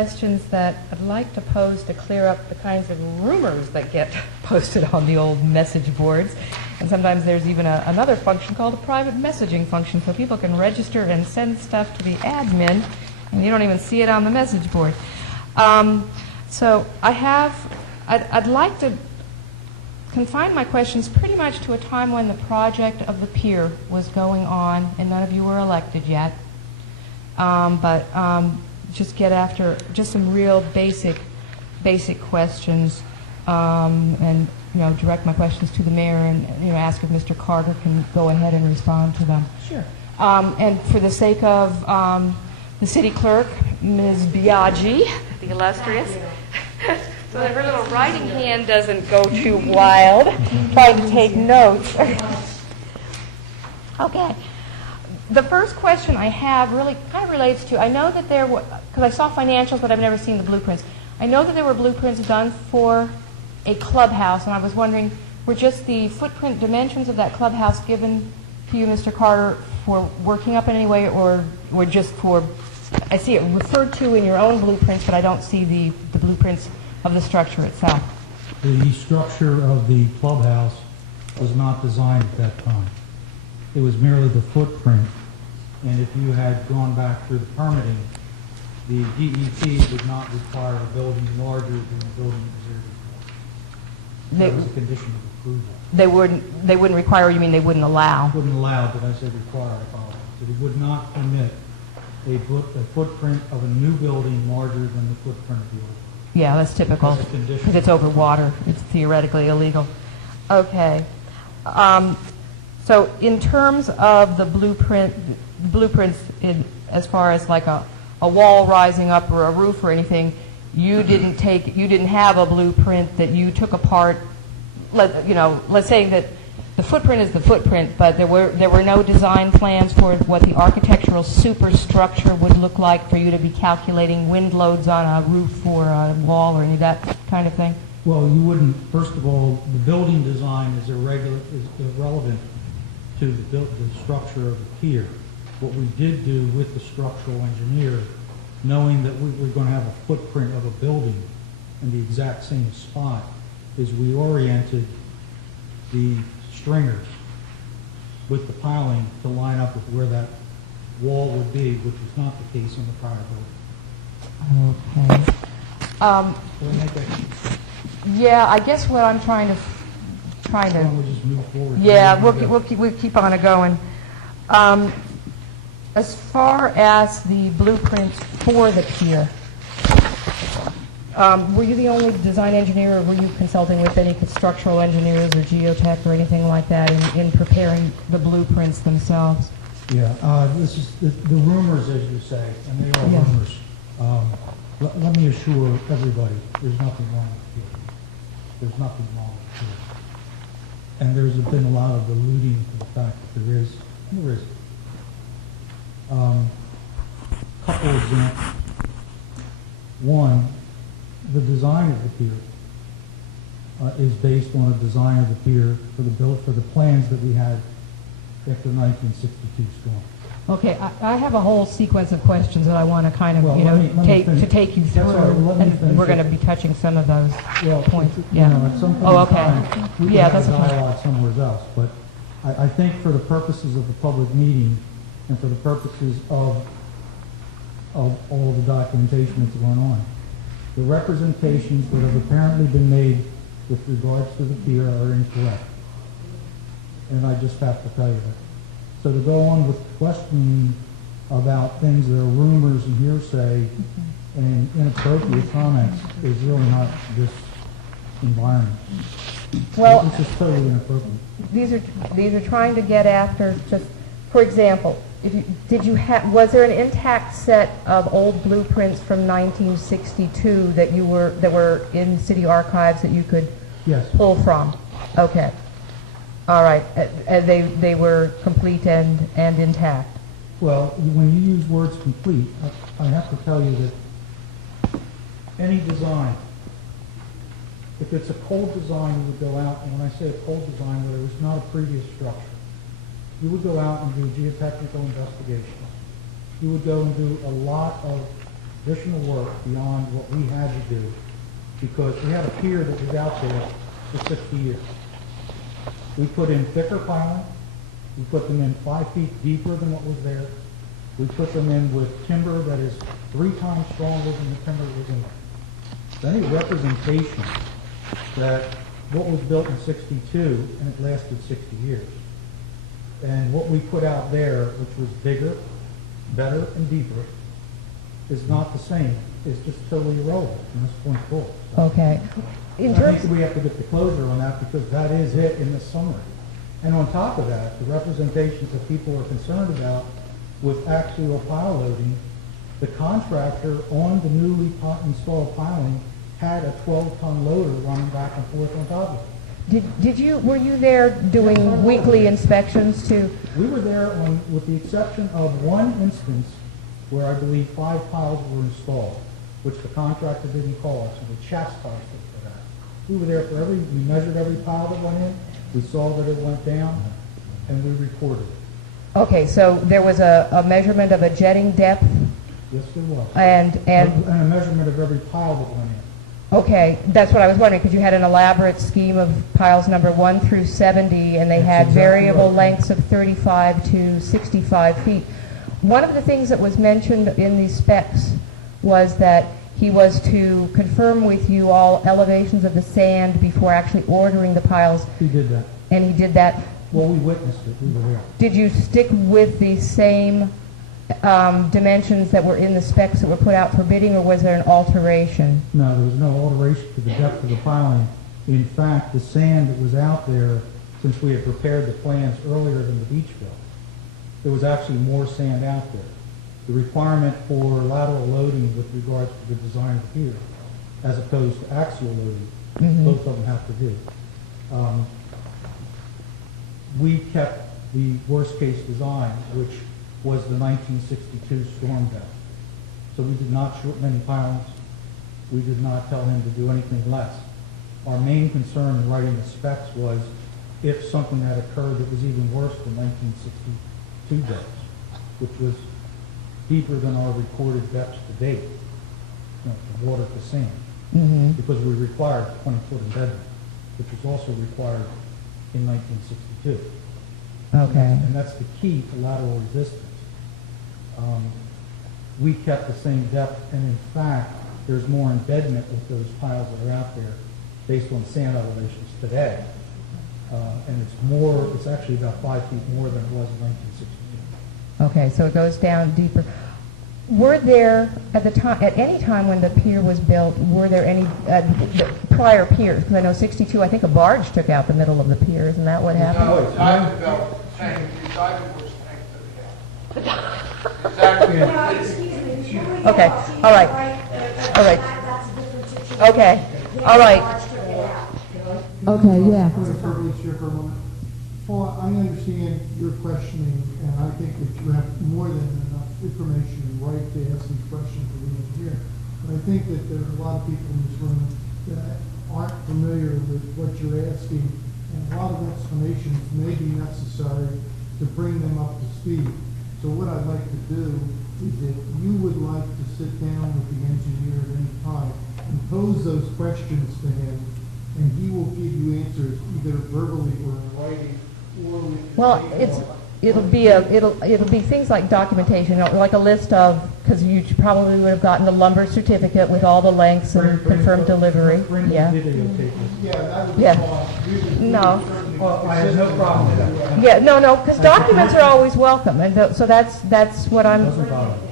questions that I'd like to pose to clear up the kinds of rumors that get posted on the old message boards. And sometimes there's even another function called a private messaging function, so people can register and send stuff to the admin, and you don't even see it on the message board. So I'd like to confine my questions pretty much to a time when the project of the pier was going on, and none of you were elected yet. But just get after just some real basic questions, and direct my questions to the mayor, and ask if Mr. Carter can go ahead and respond to them. Sure. And for the sake of the city clerk, Ms. Biaggi, the illustrious, so that her little writing hand doesn't go too wild, trying to take notes. Okay. The first question I have really kind of relates to, I know that there were, because I saw financials, but I've never seen the blueprints. I know that there were blueprints done for a clubhouse, and I was wondering, were just the footprint dimensions of that clubhouse given to you, Mr. Carter, for working up in any way, or just for, I see it referred to in your own blueprints, but I don't see the blueprints of the structure itself. The structure of the clubhouse was not designed at that time. It was merely the footprint. And if you had gone back through the permitting, the DEP would not require a building larger than the building that was there before. That was a condition of approval. They wouldn't require, you mean they wouldn't allow? Wouldn't allow, but I said require, I apologize. So they would not permit a footprint of a new building larger than the footprint of the old. Yeah, that's typical, That's a condition. because it's over water. It's theoretically illegal. Okay. So in terms of the blueprints as far as like a wall rising up or a roof or anything, you didn't have a blueprint that you took apart. Let's say that the footprint is the footprint, but there were no design plans for what the architectural superstructure would look like for you to be calculating wind loads on a roof or a wall or any of that kind of thing? Well, you wouldn't. First of all, the building design is irrelevant to the structure of the pier. What we did do with the structural engineer, knowing that we were going to have a footprint of a building in the exact same spot, is we oriented the stringers with the piling to line up with where that wall would be, which was not the case in the prior building. Okay. Did I make that? Yeah, I guess what I'm trying to. Why don't we just move forward? Yeah, we'll keep on it going. As far as the blueprints for the pier, were you the only design engineer, or were you consulting with any structural engineers or geotech or anything like that in preparing the blueprints themselves? Yeah, this is the rumors, as you say, and they are rumors. Let me assure everybody, there's nothing wrong with the pier. There's nothing wrong with the pier. And there's been a lot of alluding to the fact that there is. Couple examples. One, the design of the pier is based on a design of the pier for the plans that we had after 1962 storm. Okay, I have a whole sequence of questions that I want to kind of, take you through, and we're going to be touching some of those points. Yeah. At some point in time, we can have that's a dialogue somewhere else. But I think for the purposes of the public meeting and for the purposes of all the documentation that's going on, the representations that have apparently been made with regards to the pier are incorrect. And I just have to tell you that. So to go on with questioning about things that are rumors and hearsay and inappropriate comments is really not this environment. Well, it's just totally inappropriate. These are trying to get after just, for example, was there an intact set of old blueprints from 1962 that were in city archives that you could pull from? Okay. All right. They were complete and intact. Well, when you use words complete, I have to tell you that any design, if it's a cold design, you would go out, and when I say a cold design, where there was not a previous structure, you would go out and do geotechnical investigations. You would go and do a lot of additional work beyond what we had to do because we had a pier that was out there for 60 years. We put in thicker piling. We put them in 5 feet deeper than what was there. We put them in with timber that is 3 times stronger than the timber that was in there. So any representation that what was built in 62 and it lasted 60 years, and what we put out there, which was bigger, better, and deeper, is not the same. It's just totally irrelevant from this point forward. So Okay. In I terms, think we have to get the closure on that because that is it in the summary. And on top of that, the representations that people are concerned about with axial pile loading, the contractor on the newly installed piling had a 12-ton loader running back and forth on top of it. were you there doing weekly inspections to, We were there on, with the exception of one instance where I believe 5 piles were installed, which the contractor didn't call us, and we chastised them for that. We were there for we measured every pile that went in, we saw that it went down, and we recorded it. okay, so there was a measurement of a jetting depth Yes, there was. and, And a measurement of every pile that went in. okay, that's what I was wondering, because you had an elaborate scheme of piles number 1 through 70, and they That's had exactly variable right. lengths of 35 to 65 feet. One of the things that was mentioned in these specs was that he was to confirm with you all elevations of the sand before actually ordering the piles, He did that. and he did that. Well, we witnessed it. We were there. Did you stick with the same dimensions that were in the specs that were put out for bidding, or was there an alteration? No, there was no alteration to the depth of the piling. In fact, the sand that was out there, since we had prepared the plans earlier than the beach fill, there was actually more sand out there. The requirement for lateral loading with regards to the design of the pier, as opposed to axial loading, both of them have to do. We kept the worst-case design, which was the 1962 storm depth. So we did not shorten any pilings. We did not tell him to do anything less. Our main concern in writing the specs was if something had occurred that was even worse than 1962 depths, which was deeper than our recorded depths to date, the water to sand, because we required 20-foot embedment, which was also required in 1962. Okay. And that's the key to lateral resistance. We kept the same depth, and in fact, there's more embedment with those piles that are out there based on sand elevations today. And it's actually about 5 feet more than it was in 1962. Okay, so it goes down deeper. Were there, at any time when the pier was built, were there any prior piers? Because I know 62, I think a barge took out the middle of the pier. Isn't that what happened? No, it's Ivanville tank, it's Ivanville's tank that we have. Exactly. No, excuse me, before we Okay, go, see, all right. All right. That's a different situation. Okay, all right. March took it out. Okay, yeah. For the privilege here for a moment. Paul, I understand your questioning, and I think that you have more than enough information and right to ask these questions of the engineer. But I think that there are a lot of people in this room that aren't familiar with what you're asking, and a lot of explanations may be necessary to bring them up to speed. So what I'd like to do is if you would like to sit down with the engineer at any time and pose those questions to him, and he will give you answers either verbally or in writing, or with. Well, it'll be things like documentation, like a list of, because you probably would have gotten the lumber certificate with all the lengths and confirmed delivery. Bring the Yeah. videotape with you. Yeah, that would be Yeah. fine. We would No. certainly Well, I have no assist problem with you. that. Yeah, no, because documents are always welcome, and so that's what I'm. Doesn't bother me.